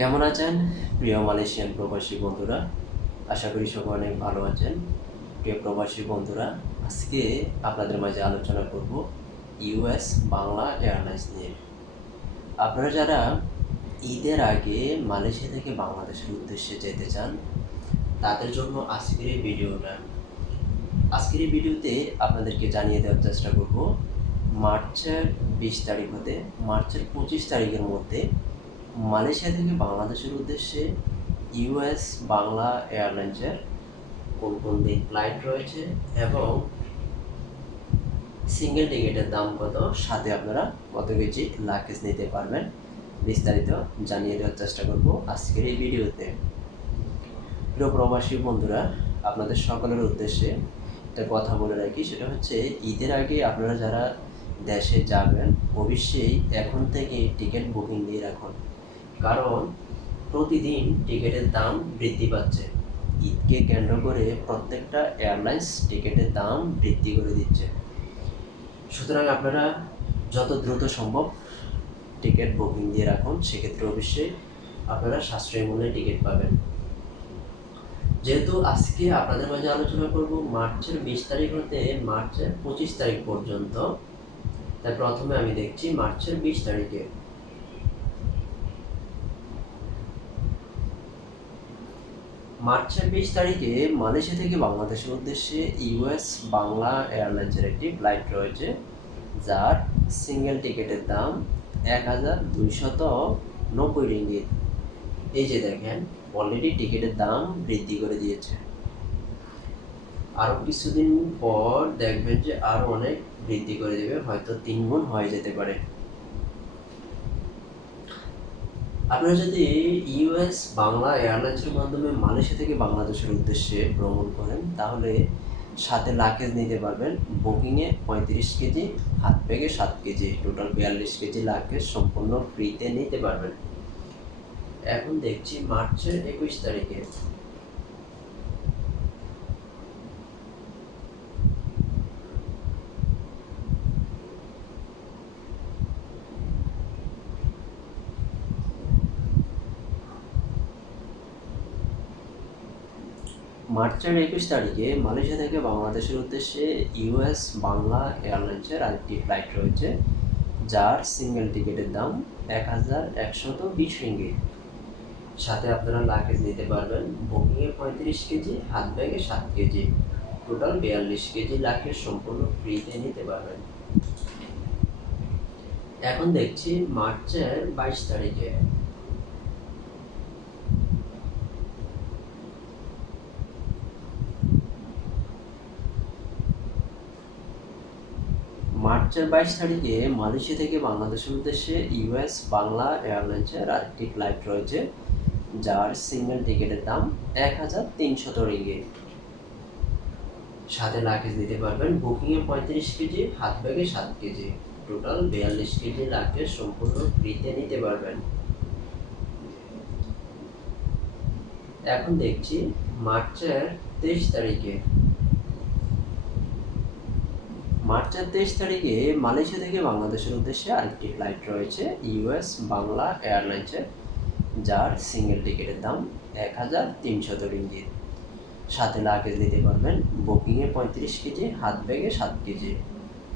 কেমন আছেন? প্রিয় মালয়েশিয়ান প্রবাসী বন্ধুরা, আশা করি সবাই অনেক ভালো আছেন। প্রিয় প্রবাসী বন্ধুরা, আজকে আপনাদের মাঝে আলোচনা করব ইউএস বাংলা এয়ারলাইন্স নিয়ে। আপনারা যারা ঈদের আগে মালয়েশিয়া থেকে বাংলাদেশের উদ্দেশ্যে যেতে চান, তাদের জন্য আজকের এই ভিডিওটা। আজকের এই ভিডিওতে আপনাদেরকে জানিয়ে দেওয়ার চেষ্টা করব, মার্চের বিশ তারিখ হতে, মার্চের পঁচিশ তারিখের মধ্যে মালয়েশিয়া থেকে বাংলাদেশের উদ্দেশ্যে ইউএস, বাংলা এয়ারলাইন্সের কোন কোন দিন ফ্লাইট রয়েছে এবং সিঙ্গেল টিকিটের দাম কত? সাথে আপনারা কত কেজি লাগেজ নিতে পারবেন? বিস্তারিত জানিয়ে দেওয়ার চেষ্টা করব আজকের এই ভিডিওতে। প্রিয় প্রবাসী বন্ধুরা, আপনাদের সকলের উদ্দেশ্যে একটা কথা বলে রাখি, সেটা হচ্ছে ঈদের আগে আপনারা যারা দেশে যাবেন, অবশ্যই এখন থেকে টিকিট বুকিং দিয়ে রাখুন। কারণ প্রতিদিন টিকিটের দাম বৃদ্ধি পাচ্ছে। ঈদকে কেন্দ্র করে প্রত্যেকটা এয়ারলাইন্স টিকিটের দাম বৃদ্ধি করে দিচ্ছে। সুতরাং আপনারা যত দ্রুত সম্ভব টিকিট বুকিং দিয়ে রাখুন, সেক্ষেত্রে অবশ্যই আপনারা সাশ্রয়ী মূল্যে টিকিট পাবেন। যেহেতু আজকে আপনাদের মাঝে আলোচনা করব মার্চের বিশ তারিখ হতে মার্চের পঁচিশ তারিখ পর্যন্ত। তাই প্রথমে আমি দেখছি মার্চের বিশ তারিখে। মার্চের বিশ তারিখে মালয়েশিয়া থেকে বাংলাদেশের উদ্দেশ্যে ইউএস বাংলা এয়ারলাইন্সের একটি ফ্লাইট রয়েছে, যার সিঙ্গেল টিকিটের দাম এক হাজার দুইশত নব্বই রিঙ্গিত। এই যে দেখেন অলরেডি টিকিটের দাম বৃদ্ধি করে দিয়েছে। আরও কিছুদিন পর দেখবেন যে আরও অনেক বৃদ্ধি করে দেবে, হয়তো তিন গুণ হয়ে যেতে পারে। আপনারা যদি ইউএস বাংলা এয়ারলাইন্সের মাধ্যমে মালয়েশিয়া থেকে বাংলাদেশের উদ্দেশ্যে ভ্রমণ করেন, তাহলে সাথে লাগেজ নিতে পারবেন। বুকিংয়ে পঁয়ত্রিশ কেজি, হাত ব্যাগে সাত কেজি টোটাল বিয়াল্লিশ কেজি লাগেজ সম্পূর্ণ ফ্রিতে নিতে পারবেন। এখন দেখছি মার্চের একুশ তারিখে। মার্চের একুশ তারিখে মালয়েশিয়া থেকে বাংলাদেশের উদ্দেশ্যে ইউএস, বাংলা এয়ারলাইন্সের আরেকটি ফ্লাইট রয়েছে, যার সিঙ্গেল টিকিটের দাম এক হাজার একশত বিশ রিঙ্গিত। সাথে আপনারা লাগেজ নিতে পারবেন বুকিংয়ে পঁয়ত্রিশ কেজি হাত ব্যাগে সাত কেজি টোটাল বিয়াল্লিশ কেজি লাগেজ সম্পূর্ণ ফ্রিতে নিতে পারবেন। এখন দেখছি মার্চের বাইশ তারিখে মার্চের বাইশ তারিখে মালয়েশিয়া থেকে বাংলাদেশের উদ্দেশ্যে ইউএস, বাংলা এয়ারলাইন্সের আরেকটি ফ্লাইট রয়েছে, যার সিঙ্গেল টিকিটের দাম এক হাজার তিনশত রিঙ্গিত। সাথে লাগেজ দিতে পারবেন বুকিংয়ে পঁয়ত্রিশ কেজি হাত ব্যাগে সাত কেজি। টোটাল বিয়াল্লিশ কেজি লাগেজ সম্পূর্ণ ফ্রিতে নিতে পারবেন। এখন দেখছি মার্চের তেইশ তারিখে মার্চের তেইশ তারিখে মালয়েশিয়া থেকে বাংলাদেশের উদ্দেশ্যে আরেকটি ফ্লাইট রয়েছে ইউএস বাংলা এয়ারলাইন্সের যার সিঙ্গেল টিকিটের দাম এক হাজার তিনশত রিঙ্গিত সাথে লাগেজ নিতে পারবেন বুকিংয়ে পঁয়ত্রিশ কেজি, হাত ব্যাগে সাত কেজি।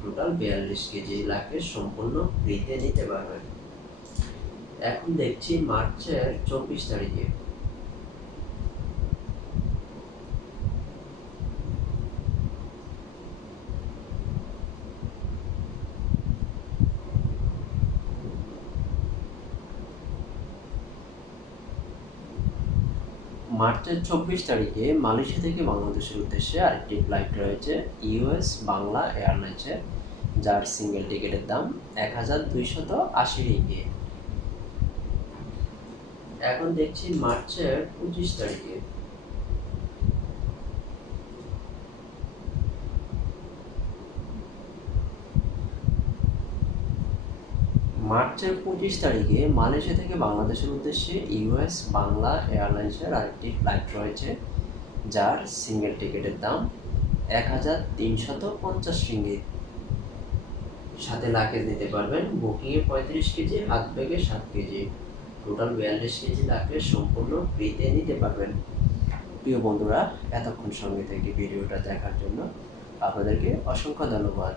টোটাল বিয়াল্লিশ কেজি লাগেজ সম্পূর্ণ ফ্রিতে নিতে পারবেন। এখন দেখছি মার্চের চব্বিশ তারিখে। মার্চের চব্বিশ তারিখে মালয়েশিয়া থেকে বাংলাদেশের উদ্দেশ্যে আরেকটি ফ্লাইট রয়েছে ইউএস বাংলা এয়ারলাইন্সের যার সিঙ্গেল টিকিটের দাম এক হাজার দুইশত আশি রিগে এখন দেখছি মার্চের পঁচিশ তারিখে মার্চের পঁচিশ তারিখে মালয়েশিয়া থেকে বাংলাদেশের উদ্দেশ্যে ইউএস, বাংলা এয়ারলাইন্সের আরেকটি ফ্লাইট রয়েছে, যার সিঙ্গেল টিকিটের দাম এক হাজার তিনশত পঞ্চাশ রিঙ্গিত। সাথে লাগেজ নিতে পারবেন বুকিংয়ে পঁয়ত্রিশ কেজি হাত ব্যাগে সাত কেজি। টোটাল বিয়াল্লিশ কেজি লাকেশ সম্পূর্ণ ফ্রিতে নিতে পারবেন। প্রিয় বন্ধুরা, এতক্ষণ সঙ্গে থেকে ভিডিওটা দেখার জন্য আপনাদেরকে অসংখ্য ধন্যবাদ।